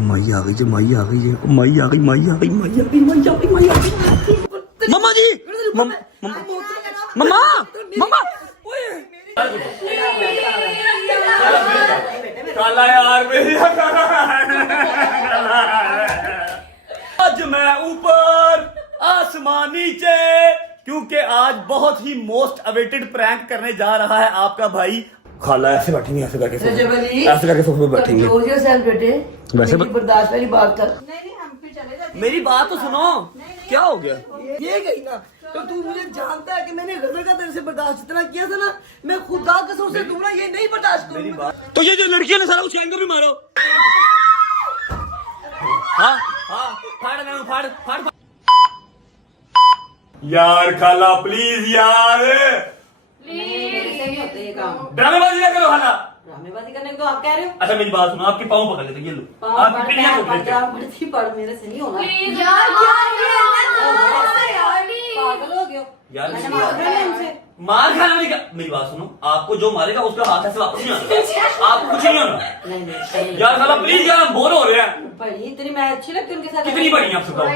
माई आ गई जी, माई आ गई जी, माई आ गई, माई आ गई, माई आ गई, माई आ गई, माई आ गई। मम्मा जी, मम्मा मम्मा काला यार मेरी आज मैं ऊपर आसमान नीचे, क्योंकि आज बहुत ही मोस्ट अवेटेड प्रैंक करने जा रहा है आपका भाई। खाला ऐसे बैठेंगे, ऐसे करके ऐसे करके सोफे पे बैठेंगे। बेटे वैसे बर्दाश्त वाली बात कर। नहीं हम फिर चले जाते। मेरी बात तो सुनो, क्या हो गया? ये गई ना तो तू मुझे जानता है कि मैंने गजल का तेरे से बर्दाश्त इतना किया था ना, मैं खुदा कसम से दूंगा ये नहीं बर्दाश्त करूंगा। तो ये जो लड़कियों ने सारा उस को भी मारो। हाँ हाँ फाड़ ना, फाड़ फाड़ यार खाला प्लीज यार, नहीं होते ये काम। ड्रामेबाजी ना करो खाला। ड्रामेबाजी करने को तो आप कह रहे हो। अच्छा मेरी बात सुनो, आपके पाँव पकड़ लेते, ये लो आपकी पिड़ियां पकड़ लेते। पढ़ मेरे से नहीं होना। पागल हो गए हो यार मैंने मार रहा है इनसे। मार खाना नहीं क्या? मेरी बात सुनो, आपको जो मारेगा उसका हाथ ऐसे वापस नहीं आना, आपको कुछ नहीं होना। नहीं यार खाला प्लीज यार, हम बोर हो रहे हैं। बड़ी इतनी मैं अच्छी लगती हूँ उनके साथ। कितनी बड़ी आप बताओ?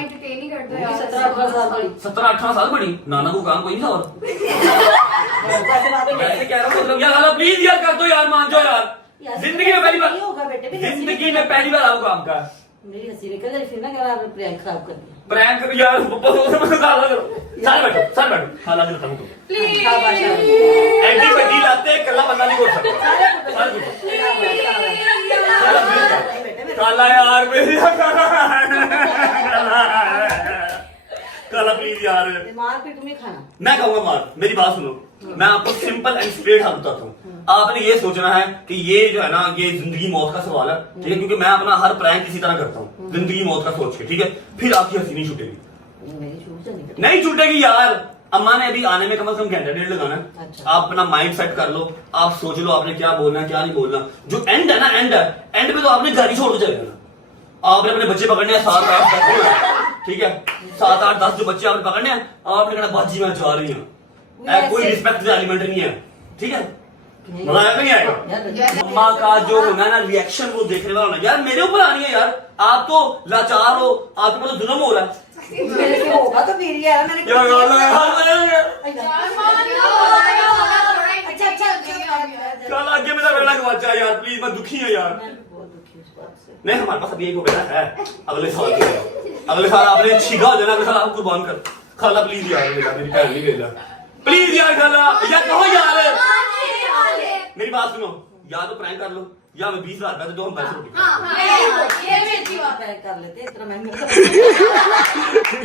17-18 साल बड़ी। 17-18 साल बड़ी? नाना को काम कोई नहीं था और वैसे बातें नहीं। ऐसे कह रहा हूँ यार खाला प्लीज यार कर दो यार, मान जाओ यार। जिंदगी में पहली बार, नहीं होगा बेटे भी। जिंदगी में पहली बार आपको काम का मेरी हंसी निकल रही फिर ना क्या आपने प्रैंक खराब कर दिया। प्रैंक करो यार, सारे बैठो, सारे बैठो, खाला जी बताऊँ तो एंटी बटी लाते कल्ला बंदा नहीं बोल सकता। काला यार मेरी काला प्लीज यार। मार फिर तुम्हें खाना। मैं कहूंगा मार, मेरी बात सुनो, मैं आपको सिंपल एंड स्ट्रेट हाथ बताता हूँ। आपने ये सोचना है कि ये जो है ना, ये जिंदगी मौत का सवाल है, ठीक है? क्योंकि मैं अपना हर प्रैंक इसी तरह करता हूँ, जिंदगी मौत का सोच के, ठीक है? फिर आपकी हंसी नहीं छूटेगी, नहीं छूटेगी यार। अम्मा ने अभी आने में कम से कम घंटा डेढ़ लगाना है। अच्छा। आप अपना माइंड सेट कर लो, आप सोच लो आपने क्या बोलना है क्या नहीं बोलना। जो एंड है ना, एंड है, एंड में तो आपने घर ही छोड़ के चले जाना। आपने अपने बच्चे पकड़ने हैं 7-8 10, ठीक है? 7-8 10 जो बच्चे आपने पकड़ने हैं, आपने कहना बाजी मैं जा रही हूँ, कोई रिस्पेक्ट एलिमेंट नहीं है, ठीक है? मजा आया नहीं आएगा? मम्मा का जो होना है ना रिएक्शन, वो देखने वाला होना। यार मेरे ऊपर आनी है यार, आप तो लाचार हो, आपके तो जुल्म हो रहा है। मेरे से होगा तो फिर यार मैंने कल आगे मेरा बेड़ा गवाचा यार, प्लीज मैं दुखी हूँ यार। नहीं हमारे पास अभी एक हो गया है, अगले साल आपने छिगा हो जाना, अगले साल आपको कुर्बान कर। खाला प्लीज यार, मेरी बहन नहीं भेजा, प्लीज यार खाला, या कहो यार। मेरी बात सुनो, या तो प्रैंक कर लो, या मैं 20,000 रुपए दो, हम पैसे रोटी कर लेते इतना महंगा।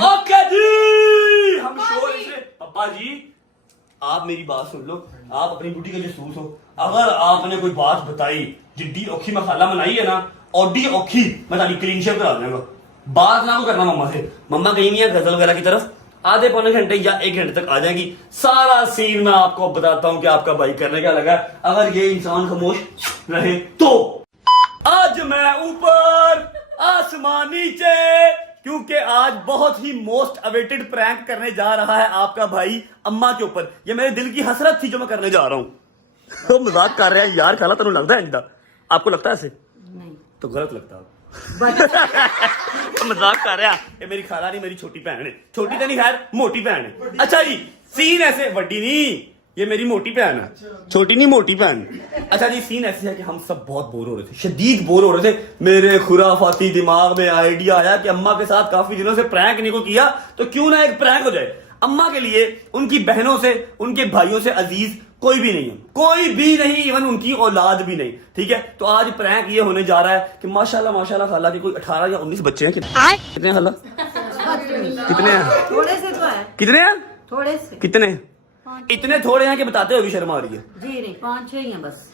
ओके जी, हम शो इसे। पापा जी आप मेरी बात सुन लो, आप अपनी ड्यूटी के जसूस हो। अगर आपने कोई बात बताई जिड्डी औखी मसाला बनाई है ना, ओडी औखी मैं ताली क्लीन शेव करा दूंगा। बात ना को करना मम्मा से, मम्मा कहीं नहीं है गजल वगैरह की तरफ, आधे पौने घंटे या 1 घंटे तक आ जाएगी। सारा सीन मैं आपको बताता हूं कि आपका भाई करने क्या लगा। अगर ये इंसान खामोश रहे तो आज मैं ऊपर आसमान नीचे, क्योंकि आज बहुत ही मोस्ट अवेटेड प्रैंक करने जा रहा है आपका भाई अम्मा के ऊपर। ये मेरे दिल की हसरत थी जो मैं करने जा रहा हूं। तो मजाक कर रहे हैं यार, खाला तेन लगता है इंदा? आपको लगता है ऐसे? नहीं तो गलत लगता है। मजाक कर रहा है, ये मेरी खाला नहीं, मेरी छोटी बहन है। छोटी तो नहीं खैर, मोटी बहन है। अच्छा जी सीन ऐसे, बड़ी नहीं, ये मेरी मोटी बहन है, छोटी नहीं मोटी बहन। अच्छा जी सीन ऐसे है कि हम सब बहुत बोर हो रहे थे, शदीद बोर हो रहे थे। मेरे खुराफाती दिमाग में आइडिया आया कि अम्मा के साथ काफी दिनों से प्रैंक नहीं को किया, तो क्यों ना एक प्रैंक हो जाए। अम्मा के लिए उनकी बहनों से, उनके भाइयों से अजीज कोई भी नहीं है, कोई भी नहीं, इवन उनकी औलाद भी नहीं, ठीक है? तो आज प्रैंक ये होने जा रहा है कि माशाल्लाह माशाल्लाह खाला के कोई 18 या 19 बच्चे हैं। कितने खाला? कितने हैं? थोड़े से तो है। कितने हैं? थोड़े से कितने? इतने थोड़े हैं कि बताते हो भी शर्म आ रही है। जी नहीं 5-6 ही हैं बस।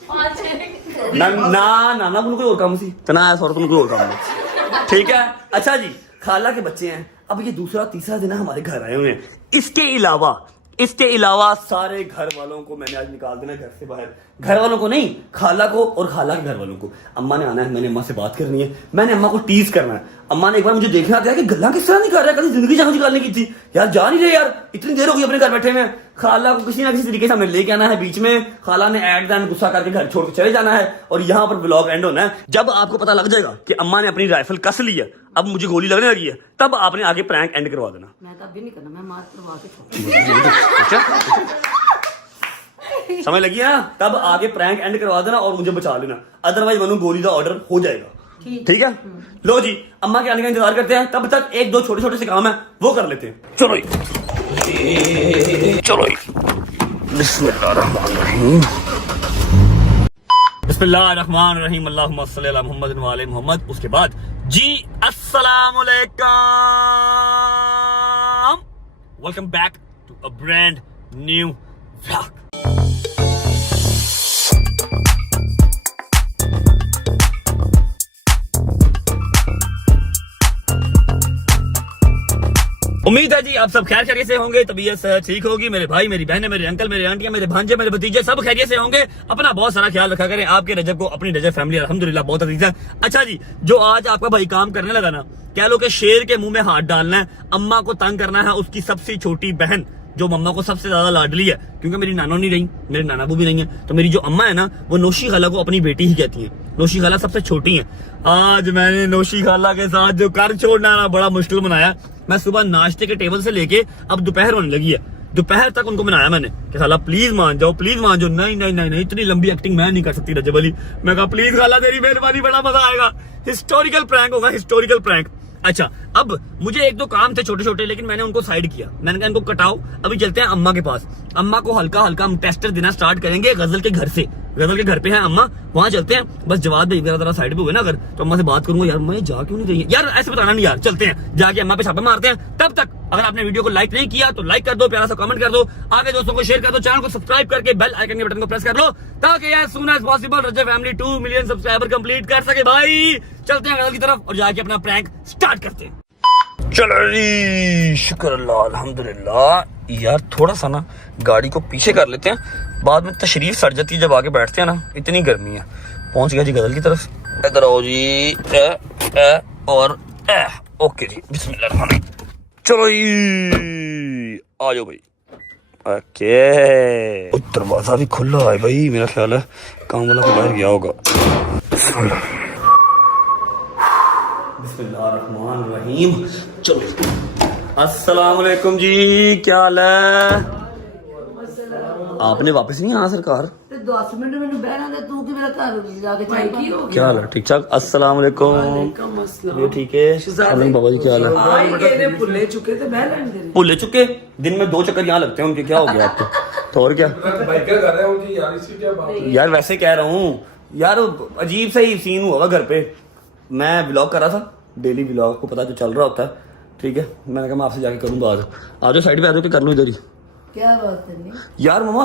ना ना ना ना कोई और काम सी तना है, सौ कोई और काम नहीं, ठीक है? अच्छा जी खाला के बच्चे हैं, अब ये दूसरा तीसरा दिन हमारे घर आए हुए हैं। इसके अलावा सारे घर वालों को मैंने आज निकाल देना घर से बाहर। घर वालों को नहीं, खाला को और खाला के घर वालों को। अम्मा ने आना है, मैंने अम्मा से बात करनी है, मैंने अम्मा को टीज करना है। अम्मा ने एक बार मुझे देखना था कि गल्ला किस तरह नहीं कर रहा, कभी जिंदगी जहां निकालने की थी यार, जा नहीं रहे यार, इतनी देर हो गई अपने घर बैठे में। खाला को किसी ना किसी तरीके से हमें लेके आना है बीच में, खाला ने एट दैन गुस्सा करके घर छोड़ के चले जाना है और यहाँ पर ब्लॉग एंड होना है। जब आपको पता लग जाएगा कि अम्मा ने अपनी राइफल कस ली है, अब मुझे गोली लगने लगी है, तब आपने आगे प्रैंक एंड करवा देना। मैं तो अभी नहीं करना, मैं मार करवा के छोड़। समझ लगी है ना? तब आगे प्रैंक एंड करवा देना और मुझे बचा लेना, अदरवाइज मनु गोली का ऑर्डर हो जाएगा। ठीक है, लो जी, अम्मा के आने का इंतजार करते हैं, तब तक एक दो छोटे छोटे से काम है वो कर लेते हैं। चलो चलो बिस्मिल्लाहिर्रहमानिर्रहीम, बिस्मिल्लाहिर्रहमानिर्रहीम, अल्लाहुम्मा सल्ली अला मुहम्मद व आले मुहम्मद। उसके बाद जी अस्सलाम वालेकुम, welcome back to a brand new vlog. उम्मीद है जी आप सब खैर खैरियत से होंगे, तबीयत सेहत ठीक होगी, मेरे भाई मेरी बहनें मेरे अंकल मेरे आंटियां मेरे भांजे मेरे भतीजे सब खैरियत से होंगे। अपना बहुत सारा ख्याल रखा करें, आपके रजब को अपनी रजब फैमिली अल्हम्दुलिल्लाह बहुत अजीज है। अच्छा जी, जो आज आपका भाई काम करने लगा ना, कह लो कि शेर के मुंह में हाथ डालना है, अम्मा को तंग करना है, उसकी सबसे छोटी बहन जो मम्मा को सबसे ज्यादा लाडली है, क्योंकि मेरी नानो नहीं रही, मेरे नाना बू भी नहीं है, तो मेरी जो अम्मा है ना वो नौशी खाला को अपनी बेटी ही कहती है। नौशी खाला सबसे छोटी है। आज मैंने नौशी खाला के साथ जो कर छोड़ना ना बड़ा मुश्किल बनाया। मैं सुबह नाश्ते के टेबल से लेके अब दोपहर होने लगी है, दोपहर तक उनको मनाया मैंने कि खाला प्लीज मान जाओ, प्लीज मान जाओ। नहीं नहीं नहीं नहीं, इतनी लंबी एक्टिंग मैं नहीं कर सकती रजब अली। मैं कहा प्लीज खाला तेरी मेहरबानी, बड़ा मजा आएगा, हिस्टोरिकल प्रैंक होगा, हिस्टोरिकल प्रैंक। अच्छा, अब मुझे एक दो काम थे छोटे छोटे, लेकिन मैंने उनको साइड किया, मैंने कहा इनको कटाओ, अभी चलते हैं अम्मा के पास। अम्मा को हल्का हल्का हम टेस्टर देना स्टार्ट करेंगे गजल के घर से। गजल के घर पे है अम्मा, वहां चलते हैं। बस जवाब भाई जरा साइड पे हुए ना अगर, तो अम्मा से बात करूंगा, यार मैं जा क्यों नहीं रही है यार, ऐसे बताना नहीं यार, चलते हैं जाके अम्मा पे छापे मारते हैं। तब तक अगर आपने वीडियो को लाइक नहीं किया तो लाइक कर दो, प्यारा सा कमेंट कर दो, आगे दोस्तों को शेयर कर दो, चैनल को सब्सक्राइब करके बेल आइकन के बटन को प्रेस कर लो, ताकि एज सून एज पॉसिबल रजब फैमिली 2 मिलियन सब्सक्राइबर कंप्लीट कर सके। भाई चलते हैं गजल की तरफ और जाके अपना प्रैंक स्टार्ट करते हैं। चलो जी, शुक्र अल्लाह अल्हम्दुलिल्लाह। यार थोड़ा सा ना गाड़ी को पीछे कर लेते हैं, बाद में तशरीफ सड़ जाती है जब आगे बैठते हैं ना, इतनी गर्मी है। पहुंच गया जी गजल की तरफ, इधर आओ जी, और ओके जी, बिस्मिल्लाह। चलो जी, आ जाओ भाई। ओके, दरवाजा भी खुला है भाई, मेरा ख्याल है काम वाला को बाहर गया होगा। बिस्मिल्लाहिर्रहमानिर्रहीम। चलो, अस्सलाम वालेकुम जी, क्या हाल है? आपने वापस नहीं आना सरकार? 10 मिनट मैंने बहना दे, तू कि मेरा घर जाके चाय की हो क्या हाल है? ठीक ठाक। अस्सलाम वालेकुम। ये ठीक है बाबा जी, क्या हाल है? आए भुले चुके थे, बह लेने दे। भूले चुके? दिन में 2 चक्कर यहाँ लगते हैं उनके, क्या हो गया आपको? तो और क्या यार, वैसे कह रहा हूँ यार, अजीब सा ही सीन हुआ घर पे। मैं ब्लॉग कर रहा था, डेली ब्लॉग को पता जो चल रहा होता है, ठीक है। मैंने कहा मैं आपसे जाके करूँ बात, आ जाओ साइड पे, आ जाओ, कर लूँ इधर ही। क्या बात है? यार मामा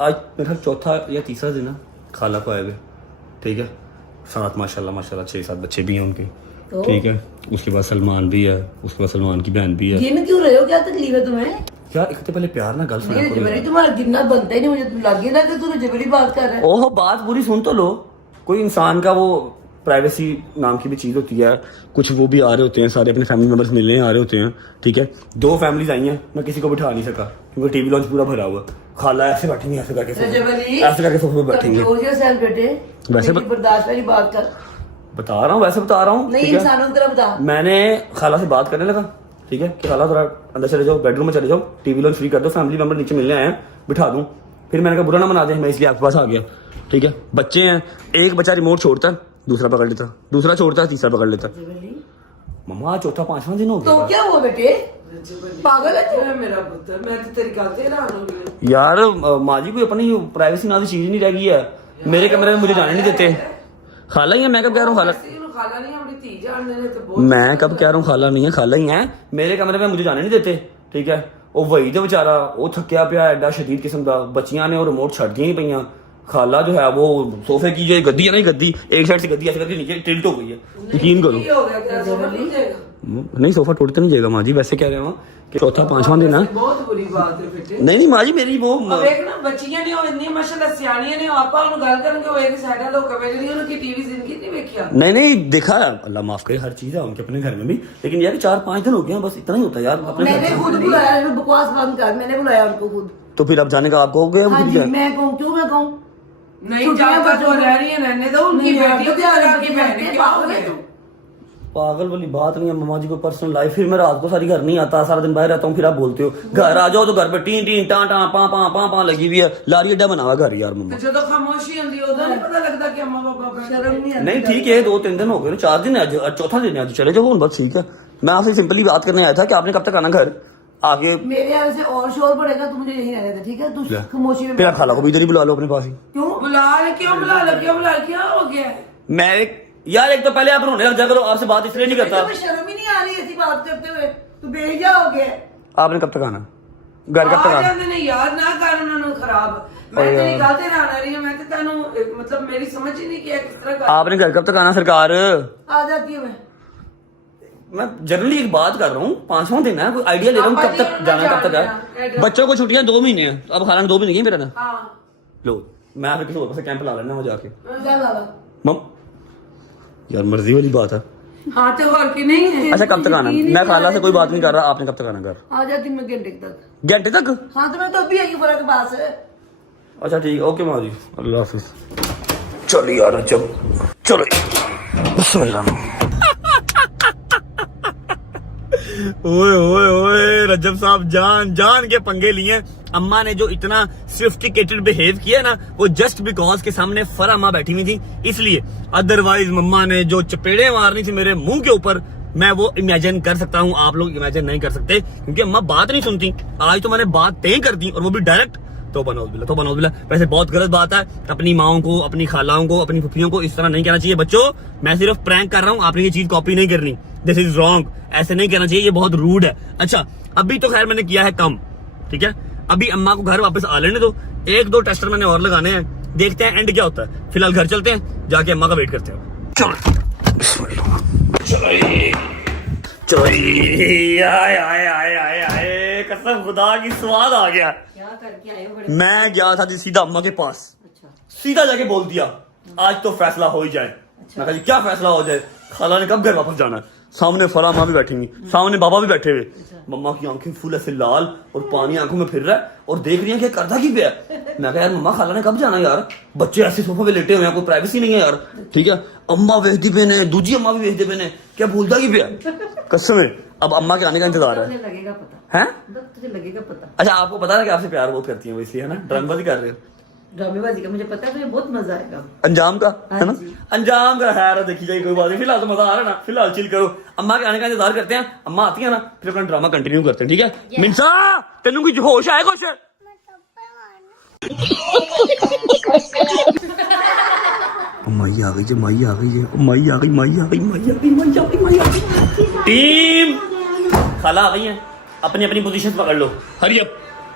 आज मेरा चौथा या तीसरा दिन है खाला को आए हुए, ठीक है। साथ माशाल्लाह माशाल्लाह 6-7 बच्चे भी हैं उनके, ठीक है। उसके बाद सलमान भी है, उसके बाद सलमान की बहन भी है। गिन क्यों रहे हो, क्या तकलीफ है तुम्हें? यार एक तो पहले प्यार ना गल सुना करो। जबरी तुम्हारा गिनना बनता ही नहीं, मुझे लग गया ना कि तू जबरी बात कर रहा है। ओह, बात पूरी सुन तो लो। कोई इंसान का वो प्राइवेसी नाम की भी चीज होती है, कुछ वो भी आ रहे होते हैं, सारे अपने फैमिली मेंबर्स मिलने आ रहे होते हैं, ठीक है। 2 फैमिलीज आई हैं, मैं किसी को बिठा नहीं सका क्योंकि टीवी लॉन्च पूरा भरा हुआ। खाला ऐसे बैठेंगे, ऐसे करके सोफे पे बैठेंगे। वैसे बर्दाश्त वाली बात कर, बता रहा हूँ, वैसे बता रहा हूँ, नहीं इंसानों की तरह बता। मैंने खाला से बात करने लगा, ठीक है, कि खाला थोड़ा अंदर चले जाओ, बेडरूम में चले जाओ, टीवी लॉन्च फ्री कर दो, फैमिली मेंबर नीचे मिलने आए हैं, बिठा दूं। फिर मैंने कहा बुरा ना मना दे, मैं इसलिए आपके पास आ गया, ठीक है। बच्चे हैं, एक बच्चा रिमोट छोड़ता है, दूसरा पकड़ लेता, दूसरा छोड़ता है, तीसरा पकड़ लेता। मम्मा 4-5वां दिन हो गया। तो क्या हुआ बेटे, पागल है मेरा पुत्र? मैं तो तेरी गल से हैरान हो गई यार। माँ जी कोई अपनी प्राइवेसी नाम की चीज नहीं रह गई है। मेरे कमरे में मुझे जाने नहीं देते। खाला ही है, मैं कब कह रहा हूँ खाला नहीं है, अपनी धी जान देने तो बहुत। मैं कब कह रहा हूँ खाला नहीं है, खाला ही है। मेरे कमरे में मुझे जाने नहीं देते, ठीक है। वो वही तो बेचारा वो थकिया पिया एडा शदीद किस्म का, बच्चियां ने और रिमोट छड़ दी ही पईयां। खाला जो है वो सोफे की जो गद्दी है ना, गद्दी एक साइड से गद्दी ऐसे करके नीचे टिल्ट हो गई है, यकीन करो। नहीं सोफा टूट तो नहीं जाएगा माँ जी, वैसे कह रहे हो कि चौथा पांचवा दिन है। बहुत बुरी बात है बेटे। नहीं माँ जी मेरी वो अब एक ना बच्चियां नहीं हो इतनी माशाल्लाह सियाणियां नहीं हो आपा उन गल करन के वो एक साइड लोग कवे नहीं उनकी टीवी जिंदगी नहीं देखिया। नहीं देखा, अल्लाह माफ करे, हर चीज है उनके अपने घर में भी, लेकिन यार 4-5 दिन हो गए हैं, बस इतना ही होता है यार अपने घर मैंने में। खुद बुलाया, बकवास बंद कर, मैंने बुलाया उनको खुद। तो फिर अब जाने का आपको हो गया हाँ खुद जी, क्या? मैं कहूँ क्यों मैं कहूँ? नहीं जाता तो रह रही है, रहने दो उनकी बेटी की आपकी बहन क्या हो गया। पागल वाली बात नहीं है मम्मा जी को पर्सनल लाइफ, फिर मैं रात को सारी घर नहीं आता, सारा दिन बाहर रहता हूँ, फिर आप बोलते हो घर आ जाओ तो घर पे टीन टीन टां टां पां पां पां पां लगी हुई है, लारी अड्डा बना हुआ घर यार मम्मा। जो तो खामोशी होती है उधर नहीं पता लगता कि अम्मा पापा शर्म नहीं आती। नहीं ठीक है, 2-3 दिन हो गए, 4 दिन है, आज चौथा दिन है, आज चले जाओ बस ठीक है। मैं आपसे सिंपली बात करने आया था कि आपने कब तक आना घर आगे। मेरे यहाँ से और शोर पड़ेगा तो मुझे यहीं रहने दे, ठीक है? तू खामोशी में फिर आप खाला को भी इधर ही बुला लो अपने पास ही। क्यों? बुला ले क्या हो गया। मैं यार एक तो पहले आप रोने लग जा करो, आपसे बात इसलिए नहीं करता। तुम्हें शर्म ही नहीं आ रही ऐसी बात करते हुए? तू बेहिया हो गया। आपने कब तक आना घर, कब तक आ आना? ਜਾਂਦੇ ਨੇ याद ना कर उन्होंने खराब। मैं तेरी गल ते ना रही हूं, मैं ते तेनू मतलब मेरी समझ ही नहीं कि किस तरह कर। आपने घर कब तक आना सरकार? आ जाती हूँ मैं जनरली एक बात कर रहा हूँ, 5वां दिन है, कोई आइडिया ले रहा हूँ कब तक जाना, कब तक है। बच्चों को छुट्टियां 2 महीने हैं, अब खाना 2 महीने की मेरा ना। हाँ लो मैं फिर किसी और से कैंप ला लेना वो जाके। जा लाला। मम यार मर्जी वाली बात है। हाँ तो और की नहीं है। अच्छा कब तक आना? मैं खाला से कोई बात नहीं कर रहा, आपने कब तक आना घर? आ जाती हूँ मैं घंटे तक। घंटे तक? हाँ तो मैं तो अभी आई हूँ फरा के पास है। अच्छा ठीक है, ओके माँ जी, अल्लाह हाफिज। चलो यार जब चलो बिस्मिल्लाह। ओए ओए ओए रजब साहब जान के पंगे लिए। अम्मा ने जो इतना सोफिस्टिकेटेड बिहेव किया ना, वो जस्ट बिकॉज के सामने फरा माँ बैठी हुई थी इसलिए, अदरवाइज मम्मा ने जो चपेड़े मारनी थी मेरे मुंह के ऊपर, मैं वो इमेजिन कर सकता हूँ, आप लोग इमेजिन नहीं कर सकते, क्योंकि अम्मा बात नहीं सुनती। आज तो मैंने बात तय कर दी और वो भी डायरेक्ट। तो बनौजबिल्ला वैसे बहुत गलत बात है, अपनी माओं को, अपनी खालाओं को, अपनी फुफियों को इस तरह नहीं कहना चाहिए। बच्चों मैं सिर्फ प्रैंक कर रहा हूँ, आपने ये चीज कॉपी नहीं करनी, दिस इज रॉन्ग, ऐसे नहीं कहना चाहिए, ये बहुत रूड है। अच्छा अभी तो खैर मैंने किया है कम, ठीक है, अभी अम्मा को घर वापस आ लेने दो, 1-2 टेस्टर मैंने और लगाने हैं, देखते हैं एंड क्या होता है। फिलहाल घर चलते हैं, जाके अम्मा का वेट करते हैं। चलो आए कसम खुदा की स्वाद आ गया। क्या करके आए हो बड़े? मैं गया था जी सीधा अम्मा के पास, सीधा जाके बोल दिया आज तो फैसला हो ही जाए। मैं कहा जी क्या फैसला हो जाए? खाला ने कब घर वापस जाना है? सामने फरा माँ भी बैठी हुई, सामने बाबा भी बैठे हुए, मम्मा की आंखें फुल ऐसे लाल और पानी आंखों में फिर रहा है और देख रही है कि करता की पे है। मैं कहा यार मम्मा खाला ने कब जाना यार, बच्चे ऐसे सोफे पे लेटे हुए हैं, कोई प्राइवेसी नहीं है यार, ठीक है। अम्मा वेखदी पे ने, दूजी अम्मा भी वेखदे पे ने, क्या भूलता की पे है कसम है। अब अम्मा के आने का इंतजार है, तुझे लगेगा पता हैं? तुझे लगेगा पता। अच्छा आपको पता है कि आपसे प्यार बहुत करती है वो, इसलिए है ना ड्रामेबाजी कर रहे हो। ड्रामेबाजी का मुझे पता है, मुझे बहुत मजा आएगा। अंजाम का है ना, हाँ जी। अंजाम का खैर देखी जाएगी, कोई बात नहीं, फिलहाल तो मजा आ रहा है ना, फिलहाल चिल करो। अम्मा के आने का इंतजार करते हैं, अम्मा आती है ना फिर अपना ड्रामा कंटिन्यू करते हैं, ठीक है। मिंसा तेनू कुछ होश है कुछ? माई आ गई जी, माई आ गई है, माई आ गई, माई आ गई, माई आ गई, माई आ गई, माई आ गई। टीम खाला आ गई है, अपनी अपनी पोजीशन पकड़ लो, हरी अप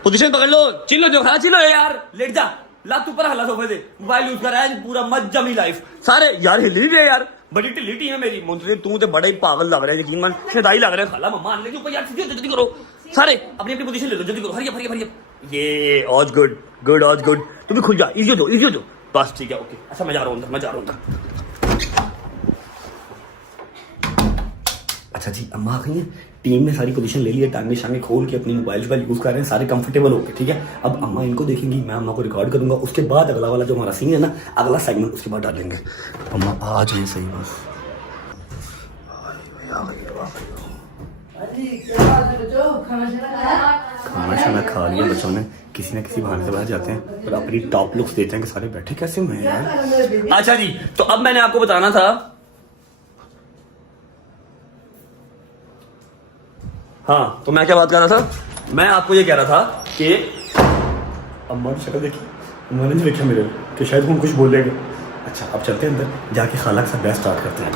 पोजीशन पकड़ लो, चिल्लो जो खाला चिल्लो यार, लेट जा, लात ऊपर हला सोफे से, मोबाइल यूज कर रहा है पूरा मत जमी लाइफ सारे यार, हिल नहीं रहे यार, बड़ी ढिल्ली टी है मेरी मुझे, तू तो बड़ा ही पागल लग रहा है, यकीन मान सदाई लग रहा है। खाला मम्मा आने लगी ऊपर यार, जल्दी करो सारे अपनी अपनी पोजीशन ले लो, जल्दी करो, hurry up hurry up hurry up. ये ऑज गुड गुड ऑज गुड, तुम भी खुल जा, इजी हो जाओ बस, ठीक है ओके। अच्छा मैं जा रहा हूँ, मैं जा रहा हूँ। अच्छा जी अम्मा आ गई है, टीम ने सारी पोजीशन ले ली है, टांगे शांगे खोल के अपनी मोबाइल यूज कर रहे हैं, सारे कंफर्टेबल होके, ठीक है। अब अम्मा इनको देखेंगी, मैं अम्मा को रिकॉर्ड करूंगा, उसके बाद अगला वाला जो हमारा सीन है ना, अगला सेगमेंट उसके बाद डालेंगे। अम्मा आ जाइए सही बस। खाना शाना खा लिया बच्चों ने, किसी न किसी बहाने से बाहर जाते हैं और अपनी टॉप लुक्स देते हैं कि सारे बैठे कैसे हुए हैं यार। अच्छा जी तो अब मैंने आपको बताना था, हाँ तो मैं क्या बात कर रहा था, मैं आपको ये कह रहा था कि अम्मा की शक्ल देखी, अम्मा ने नहीं देखा मेरे कि शायद हम कुछ बोलेंगे। अच्छा अब चलते हैं अंदर, जाके खाला के साथ बैठ स्टार्ट करते हैं।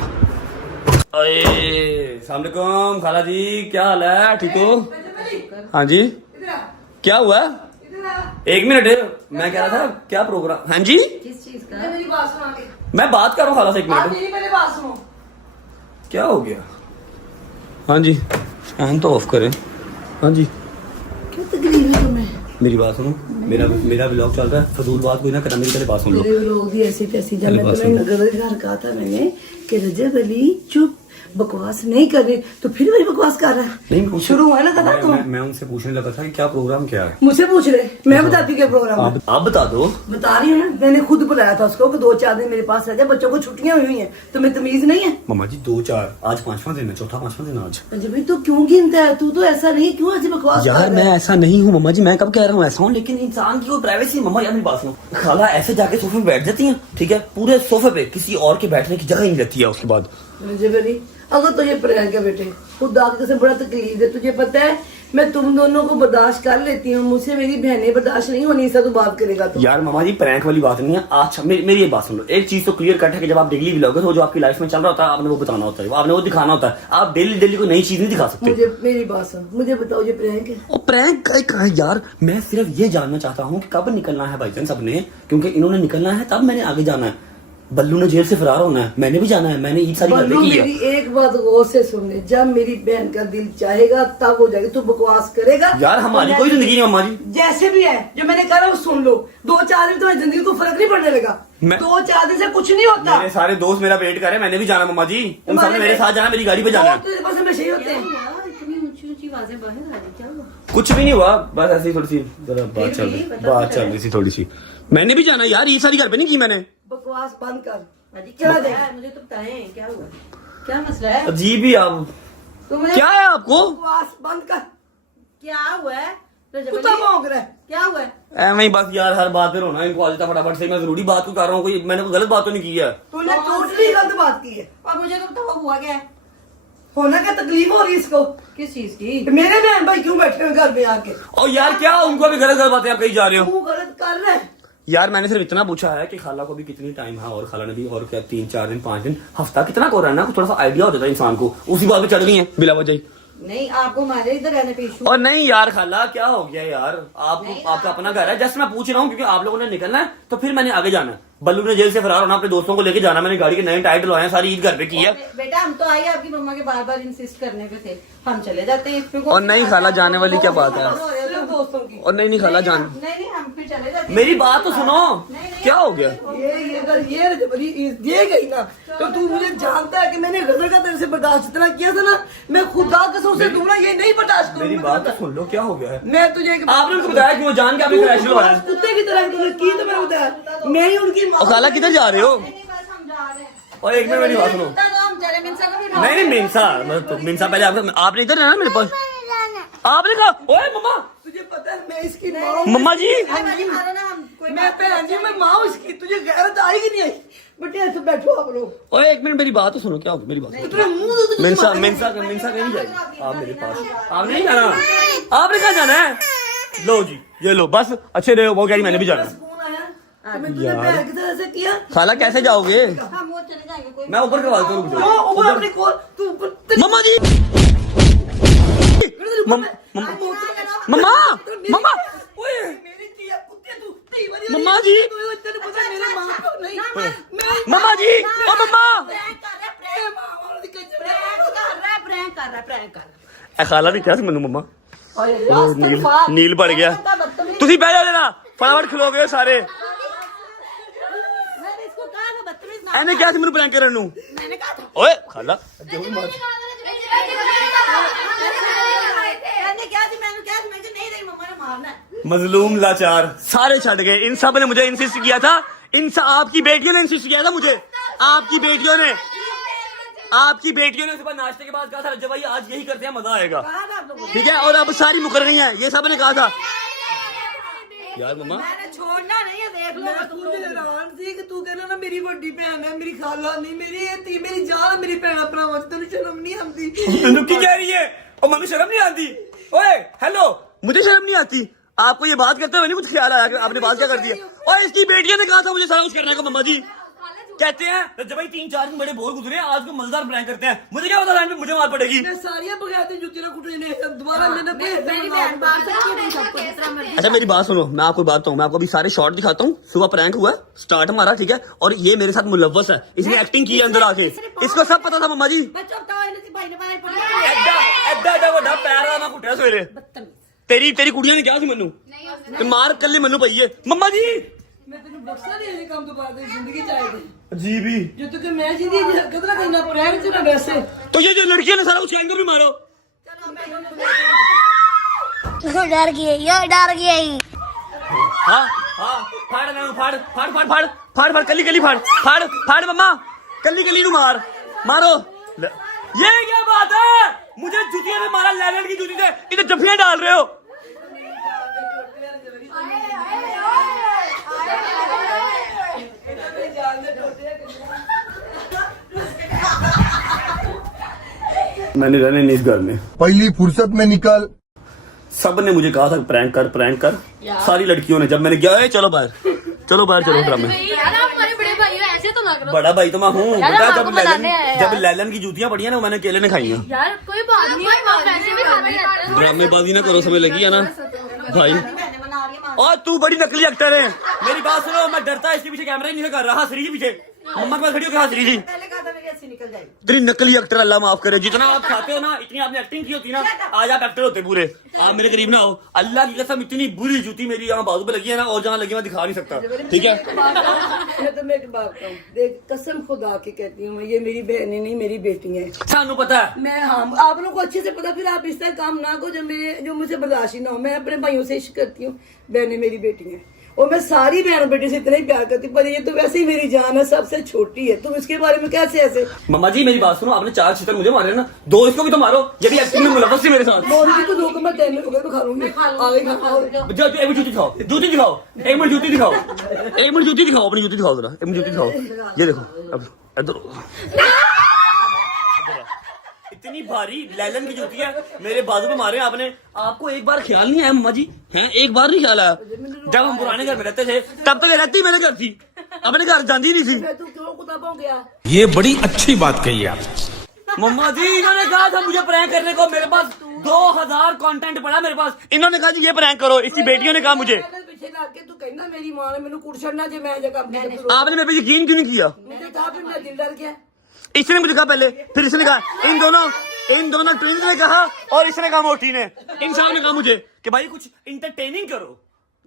अस्सलाम वालेकुम खाला जी, क्या हाल है, ठीक हो? हाँ जी क्या हुआ? 1 मिनट, मैं कह रहा था क्या प्रोग्राम, हाँ जी किस चीज का? मेरी बात सुनो आगे। मैं बात कर रहा हूँ खाला से, 1 मिनट मेरी पहले बात सुनो। क्या हो गया? हाँ जी फैन तो ऑफ करें। हाँ जी क्या तकलीफ है तुम्हें? मेरी बात सुनो, मेरा ब्लॉग चल रहा है, फजूल बात कोई ना करना, मेरी पहले बात सुन लो। मेरे लोग भी ऐसी तैसी, जब मैं बस तुम्हें सुनो। नगर घर कहा था मैंने कि रजब अली चुप, बकवास नहीं करनी, तो फिर वही बकवास कर रहा है। नहीं मैं शुरू हुआ ना था ना तुम मैं उनसे पूछने लगा था कि क्या प्रोग्राम क्या है। मुझसे पूछ रहे, मैं बताती क्या प्रोग्राम है। आप बता दो। बता रही हूँ ना, मैंने खुद बुलाया था उसको कि 2-4 दिन मेरे पास रह जाए, बच्चों को छुट्टियां हुई हैं, तुम्हें तमीज नहीं है? मम्मा जी 2-4, आज 5वां दिन है, चौथा 5वां दिन आज। अजय भाई तू क्यों गिनता है? तू तो ऐसा नहीं, क्यों ऐसी बकवास यार कर मैं रहा है? ऐसा नहीं हूँ मम्मा जी, मैं कब कह रहा हूँ ऐसा हूँ, लेकिन इंसान की वो प्राइवेसी। मम्मा यार मेरी बात सुनो, खाला ऐसे जाके सोफे पे बैठ जाती हैं, ठीक है, पूरे सोफे पे, किसी और के बैठने की जगह ही नहीं रहती है उसके बाद। अजय भाई अगर तुझे प्रैंक है बेटे, खुदा की कसम बड़ा तकलीफ है, तुझे पता है मैं तुम दोनों को बर्दाश्त कर लेती हूँ, मुझसे मेरी बहनें बर्दाश्त नहीं होनी, इससे तो बात करेगा तो। यार मम्मा जी प्रैंक वाली बात नहीं है। अच्छा मेरी ये बात सुन लो, एक चीज तो क्लियर कट है कि जब आप डेली व्लॉग है तो जो आपकी लाइफ में चल रहा होता है आपने वो बताना होता है, आपने वो दिखाना होता है। आप डेली कोई नई चीज नहीं दिखा सकते। मुझे मेरी बात सुन, मुझे बताओ ये प्रैंक है? और प्रैंक का यार मैं सिर्फ ये जानना चाहता हूँ कि कब निकलना है भाईजान सबने, क्योंकि इन्होंने निकलना है तब मैंने आगे जाना है। बल्लू ने जेल से फरार होना है, मैंने भी जाना है, मैंने ईद सारी बल्लू करने की मेरी है। एक बात गौर से सुन ले, जब मेरी बहन का दिल चाहेगा तब हो जाएगी, तू बकवास करेगा यार हमारी कोई जिंदगी नहीं मम्मा जी। जैसे भी है, जो मैंने कहा वो सुन लो, 2-4 दिन तुम्हारी जिंदगी को फर्क नहीं पड़ने लगा। मैं- 2-4 दिन से कुछ नहीं होता। मेरे सारे दोस्त मेरा वेट कर रहे हैं, मैंने भी जाना मम्मा जी, उन सबने मेरे साथ जाना, मेरी गाड़ी पे जाना है। दोस्त तेरे पास हमेशा ही होते हैं। इतनी ऊंची ऊंची आवाजें बाहर आ रही, क्या हुआ? कुछ भी नहीं हुआ, बस ऐसी ही थोड़ी सी जरा बात चल भी रही, पता बात चल रही थी थोड़ी सी। मैंने भी जाना यार, ये सारी घर पे नहीं की मैंने। बकवास बंद कर। अजी क्या क्या दे? है? मुझे तो बताएं क्या हुआ, क्या मसला है? अजीब ही आप, तुम्हें क्या है आपको? बकवास बंद कर। क्या हुआ है? रजब कुत्ता अली, भौंक रहा है। क्या हुआ है? ऐਵੇਂ ही बस यार हर बात पे रोना इनको आज तक फटाफट से। मैं जरूरी बात को कर रहा हूँ, कोई मैंने कोई गलत बात तो नहीं की है। तूने टोटली गलत बात की है। और मुझे तो बताओ हुआ क्या है? होना क्या तकलीफ हो रही है इसको? किस चीज की? मेरे बहन भाई क्यों बैठे हुए घर पे आके? और यार क्या उनको भी गलत गलत बातें आप कही जा रहे हो? तू गलत कर रहा है। यार मैंने सिर्फ इतना पूछा है कि खाला को भी कितनी टाइम है, और खाला ने भी, और क्या 3-4 दिन 5 दिन हफ्ता कितना को रहना है, थोड़ा सा आइडिया हो जाता है इंसान को। उसी बात पे चढ़ गई है बिला वजह ही। नहीं आपको हमारे इधर रहने पे इशू। और नहीं यार खाला क्या हो गया यार, आपका अपना घर है, जस्ट मैं पूछ रहा हूँ क्योंकि आप लोगों ने निकलना है तो फिर मैंने आगे जाना है। बल्लू ने जेल से फरार होना, अपने दोस्तों को लेके जाना, मैंने गाड़ी के नए टायर डलवाए हैं, सारी ईद घर पे की है। बेटा हम तो आए आपकी मम्मा के बार बार इंसिस्ट करने पे थे, हम चले जाते हैं इसमें। और नहीं खाला जाने वाली क्या बात है? सिर्फ दोस्तों की। और नहीं खाला जान, नहीं हम फिर चले जाते हैं। मेरी बात तो सुनो, क्या हो गया? ये अगर ये रजबरी ये गई ना तो तू मुझे जानता है कि मैंने गजल का तेरे से बर्दाश्त इतना किया था ना, मैं खुदा कसम से दूंगा ये नहीं बर्दाश्त मेरी करूंगा। बात तो सुन लो, क्या हो गया है? मैं तुझे एक आपने उनको बताया कि वो जान के आपने तू क्रैश लगवाया? कुत्ते की तरह तुमने की तो मैंने बताया, मैं ही उनकी माँ। और खाला किधर जा रहे हो? नहीं बस हम जा रहे हैं। और एक मिनट मेरी बात सुनो। तो हम चले मिनसा को भी उठाओ। नहीं मिनसा, मिनसा पहले आपने इधर रहना मेरे पास। आपने कहा ओए मम्मा, तुझे पता है मैं इसकी माँ हूँ। मम्मा जी हमारा ना हम कोई मैं बहन जी मैं माँ हूँ इसकी, तुझे गैरत आएगी नहीं आई? बेटे ऐसे बैठो आप लोग। ओए एक मिनट मेरी बात तो सुनो, क्या होगी मेरी बात सुनो। तेरे मुंह से तुझे मिनसा कहीं जाएगी आप मेरे पास, आपने नहीं जाना, आपने कहाँ जाना है? लो जी ये लो, बस अच्छे रहे हो, वो कह रही मैंने भी जाना है। सुकून आया तुम्हें, तुझे बहन की तरह से किया। खाला कैसे जाओगे? हम वो चले जाएंगे कोई। मैं ऊपर करवा देता हूँ, रुक ओ, जाओ। ऊपर अपनी कोल तू ऊपर मम्मा जी, मम्मा मम्मा ओए मेरी चिया कुत्ते तू नहीं बनी। मम्मा जी। तेरे पता मेरे माँ को नहीं मैं मम्मा जी, ओ मम्मा। ए खाला भी क्या सी ਮੈਨੂੰ मम्मा नील पड़ गया। ਤੁਸੀਂ ਬਹਿ ਜਾਓ ਜਰਾ, ਫਟਾਫਟ ਖਲੋ ਗਏ ਸਾਰੇ। मैंने इसको कहा था बदतमीज ना। ਇਹਨੇ ਕਿਹਾ ਸੀ ਮੈਨੂੰ ਪ੍ਰੈਂਕ ਕਰਨ ਨੂੰ। मैंने कहा था। ਓਏ ਖਾਲਾ मैंने क्या थी मैंने क्या थी मैं नहीं रही मम्मा ने मारना है। मजलूम लाचार सारे छड़ गए, इन सब ने मुझे इंसिस्ट किया था, इन आपकी बेटियों ने इंसिस्ट किया था मुझे, आपकी बेटियों ने सुबह नाश्ते के बाद कहा था रज्जा भाई आज यही करते हैं, मजा आएगा, कहा था आप लोगों ने। ठीक है, और अब सारी मुकर गई हैं, ये सब ने कहा था। यार मम्मा मैंने छोड़ना नहीं है, देख लो मैं तुम खुद लोग। हैरान सी कि तू कहना ना मेरी बड़ी बहन है, मेरी खाला नहीं, मेरी ये ती मेरी जान, मेरी भैन भरावां च तैनूं शर्म नहीं आंदी? तू की कह रही है? और मम्मी शर्म नहीं आती? ओए हेलो, मुझे शर्म नहीं आती? आपको ये बात करते हुए नहीं कुछ ख्याल आया कि आपने बात क्या कर दिया? और इसकी बेटियों ने कहा था मुझे सारा कुछ करने का मम्मा जी। कहते हैं जब भाई 3-4 दिन बड़े बोर गुजरे आज को मजेदार प्रैंक करते हैं। मुझे क्या पता लैंड में मुझे मार पड़ेगी। मैं सारियां बगैर जुत्ती ना कुटने ने दोबारा मैंने मेरी बहन बात करती है सबको जितना मर्जी। अच्छा मेरी बात सुनो, मैं आपको बात बताऊं, मैं आपको अभी सारे शॉट दिखाता हूँ। सुबह प्रैंक हुआ, स्टार्ट हमारा, ठीक है, और ये मेरे साथ मुलव्वस है, इसने एक्टिंग की अंदर आके, इसको सब पता था मम्मा जी। मैं चुप था इन्हें भाई ने बाहर पड़ी एड्डा ਵੱਡਾ ਪੈਰ ਆ ਮੈਂ ਕੁੱਟਿਆ ਸਵੇਰੇ। ਤੇਰੀ ਕੁੜੀਆਂ ਨੇ ਕਿਹਾ ਸੀ ਮੈਨੂੰ ਤੇ ਮਾਰ ਕੱਲੇ ਮੈਨੂੰ ਪਈ ਏ ਮੰਮਾ ਜੀ। मैं तेन बख्शा नहीं है काम तो बाद जिंदगी चाहे अजीब ही जो तो कि मैं जिंदगी हरकत ना करना प्रैंक च ना वैसे तो ये जो लड़कियां ने सारा उस एंगर भी मारो। डर गई ये डर गई हाँ हाँ फाड़ ना फाड़ फाड़ फाड़ फाड़ फाड़ फाड़ कली कली फाड़ फाड़ फाड़ मम्मा कली कली नु मार मारो। ये क्या बात है, मुझे जूतियां में मारा, लैलैंड की जूती से इधर जफियां डाल रहे हो। मैंने रहने नहीं इस घर में। पहली फुर्सत में निकल। सब ने मुझे कहा था प्रैंक कर प्रैंक कर, सारी लड़कियों ने। जब मैंने किया "ए, चलो बाहर चलो ड्रामे। यार आप हमारे बड़े भाई हो ऐसे तो ना करो बड़ा भाई तो मैं हूँ यार, बेटा। हम जब आपको बताने आए हैं जब यार। लैलन की जूतियां पड़ी है ना वो मैंने अकेले ने खाई हैं। यार कोई बात नहीं है आप ऐसे भी खाते रहते हैं ड्रामेबाजी ना करो, समझ लगी है ना भाई। बहने बना रही है और तू बड़ी नकली एक्टर है। मेरी बात सुनो, मैं डरता इसके पीछे कैमरा ही नहीं कर रहा, हंस रही है पीछे, मम्मा के पास खड़ी होकर हंस रही थी। पहले कहा था मेरी हंसी निकल जाएगी। तेरी नकली एक्टर अल्लाह माफ करे। जितना आप खाते हो ना इतनी आपने एक्टिंग की होती ना, आज आप एक्टर होते पूरे। आप मेरे करीब ना हो, अल्लाह की कसम इतनी बुरी जूती मेरी यहाँ बाजू पे लगी है ना, और जहाँ लगी मैं दिखा नहीं सकता, ठीक है। मैं तुम्हें एक बात कहूँ, देख कसम खुदा की कहती हूँ, ये मेरी बहनें नहीं मेरी बेटी है। सानू पता है, मैं हाँ आप लोगों को अच्छे से पता, फिर आप इस तरह काम ना करो जो मुझे बर्दाश्त ही ना हो। मैं अपने भाइयों से इश्क करती हूँ, बहनें मेरी बेटी हैं, और मैं सारी बहनों बेटी से इतना ही प्यार करती हूँ, पर ये तो वैसे ही मेरी जान है, सबसे छोटी है। तुम इसके बारे में कैसे ऐसे मम्मा जी मेरी बात सुनो, आपने 4 छितर मुझे मारे ना, 2 इसको भी तो मारो, ये भी एक्टिंग में मुलव्वस थी मेरे साथ। मोदी को 2 मैं 10 में खा लूंगी। आगे खाओ जो एक मिनट जूती दिखाओ, जूती दिखाओ, एक मिनट जूती दिखाओ, एक मिनट जूती दिखाओ, अपनी जूती दिखाओ जरा, एक मिनट जूती दिखाओ, ये देखो अब इधर। इतनी भारी लैलन की जूती है, मेरे बाजू पे मारे आपने। आपको एक बार ख्याल नहीं आया मम्मा जी, हैं एक बार नहीं ख्याल आया? जब हम पुराने घर में रहते थे तब तो ये रहती मेरे घर थी, अपने घर जाती नहीं थी। तू क्यों कुताबों गया? ये बड़ी अच्छी बात कही आप। मम्मा जी इन्होंने कहा था मुझे प्रैंक करने को, मेरे पास 2000 कंटेंट पड़ा मेरे पास। इन्होंने कहा जी ये प्रैंक करो, इसकी बेटियों ने कहा मुझे। पीछे लग के तू कहना मेरी मां ने मैंने कुड़ छड़ना जे मैं जगह करूं। आपने मेरे पे यकीन क्यों नहीं किया? मैंने कहा फिर मेरा दिल डर गया। इसने मुझे कहा पहले, फिर इसने कहा, इन दोनों ट्विंस ने कहा, और इसने कहा मोटी ने, इन सब ने कहा मुझे कि भाई कुछ इंटरटेनिंग करो।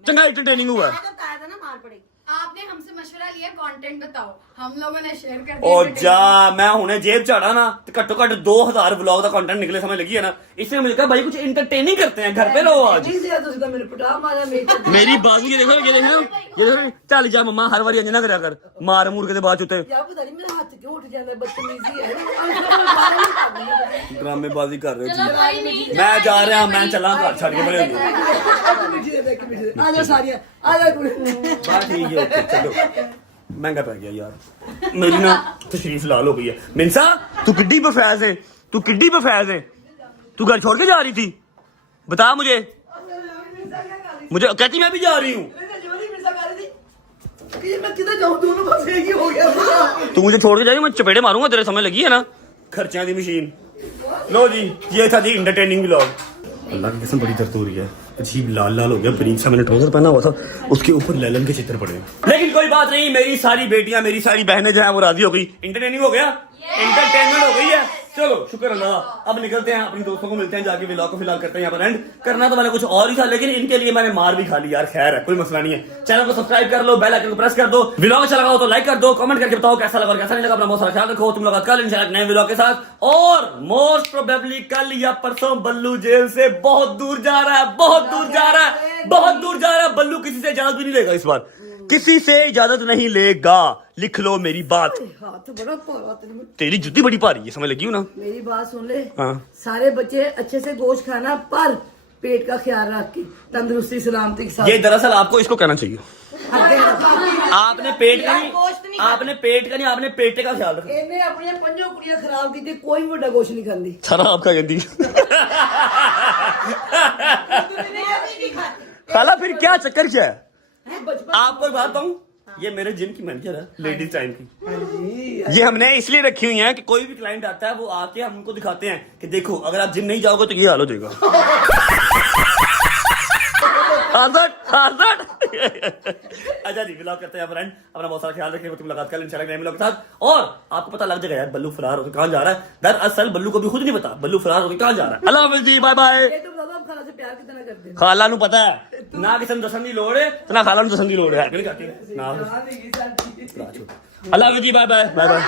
चंगा इंटरटेनिंग हुआ। मैंने तो कहा था ना मार पड़ेगी। आपने हमसे मशवरा लिया कंटेंट बताओ, हम लोगों ने शेयर कर और जा मैं हुने जेब चाड़ा ना तो घट्टो घट 2000 व्लॉग का कंटेंट निकले, समझ लगी है ना। इसने मुझे कहा भाई कुछ इंटरटेनिंग करते हैं, घर पे रहो आज। नहीं दिया तुझे तो मैंने पटा मारा मेरे मेरी बाजू ये देखो, ये देखो, चल जा मम्मा हर बारी अंजना करा कर, मार मूर के बाद चुते क्या पता नहीं मेरा हाथ क्यों उठ जाता है, बदतमीजी है। ड्रामेबाजी कर रहे हो। मैं जा रहा, मैं चला घर छड़ के बड़े आ जा सारिया आ जा बात ठीक है, ओके, चलो महंगा पै गया यार, मेरी ना तशरीफ लाल हो गई है। मिंसा तू किड्डी पे फैज है, तू किड्डी पे फैज है, तू घर छोड़ के जा रही थी, बता मुझे कहती मैं भी जा रही हूँ। मैं किधर जाऊँ, दोनों बस एक ही हो गया। तू मुझे छोड़ के जाएगी, मैं चपेड़े मारूंगा तेरे, समय लगी है ना। खर्चा दी मशीन। लो जी ये था जी इंटरटेनिंग व्लॉग। अल्लाह की कसम बड़ी दर्द हो रही है, अजीब लाल लाल हो गया। प्रिंस सा मैंने ट्राउजर पहना हुआ था, उसके ऊपर लैलन के चित्र पड़े। लेकिन कोई बात नहीं, मेरी सारी बेटियां मेरी सारी बहनें जो है वो राजी हो गई। इंटरटेनिंग हो गया, इंटरटेनमेंट हो गई है। चलो शुक्र अल्लाह। अब निकलते हैं, अपनी दोस्तों को मिलते हैं, जाके व्लॉग को फिलहाल करते हैं यहाँ पर एंड। करना तो मैंने कुछ और ही था, लेकिन इनके लिए मैंने मार भी खा ली यार। खैर है, कोई मसला नहीं है। चैनल को सब्सक्राइब कर लो, बेल आइकन को प्रेस कर दो। व्लॉग अच्छा लगा हो तो लाइक कर दो, कमेंट करके बताओ कैसा लगा और कैसा नहीं लगा। अपना बहुत सारा ख्याल रखो। तुम लोग कल इंशाल्लाह नए व्लॉग के साथ, और मोस्ट प्रोबेबली कल या परसों बल्लू जेल से बहुत दूर जा रहा है, बहुत दूर जा रहा है, बहुत दूर जा रहा है। बल्लू किसी से इजाजत भी नहीं लेगा इस बार, किसी से इजाजत नहीं लेगा। लिख लो मेरी बात। हाथ बड़ा भारा तेरे। तेरी जुत्ती बड़ी भारी है, समझ लगी हो ना। मेरी बात सुन ले, हाँ। सारे बच्चे अच्छे से गोश्त खाना, पर पेट का ख्याल रख के, तंदुरुस्ती सलामती के साथ। ये दरअसल आपको इसको कहना चाहिए। आपने पेट का नहीं, आपने पेट का नहीं, आपने पेटे का ख्याल रखा। इन्हें अपनी 5 कुड़ियां खराब की थी, कोई बड़ा गोश्त नहीं खाती। सारा आपका कहती खाला। फिर क्या चक्कर क्या है? आपको एक बात बताऊं, ये मेरे जिम की मैनेजर है, लेडीज टाइम की। ये हमने इसलिए रखी हुई है कि कोई भी क्लाइंट आता है वो आके हम उनको दिखाते हैं कि देखो अगर आप जिम नहीं जाओगे तो ये हाल हो जाएगा। अच्छा जी, ब्लॉग करते हैं फ्रेंड, अपना बहुत सारा ख्याल रखिए, मुलाकात कर इंशाल्लाह नए ब्लॉग के साथ। और आपको पता लग जाएगा यार बल्लू फरार होकर कहाँ जा रहा है। दरअसल बल्लू को भी खुद नहीं पता बल्लू फरार होकर कहाँ जा रहा है। अल्लाह हाफिज़ जी, बाय बाय। ये तो बाबा खाला से प्यार कितना करते हैं। खाला नू पता है ना किसी दसन की लोड़ है ना खाला नू दसन की लोड़ है। ना अल्लाह हाफिज़ जी, बाय बाय बाय बाय।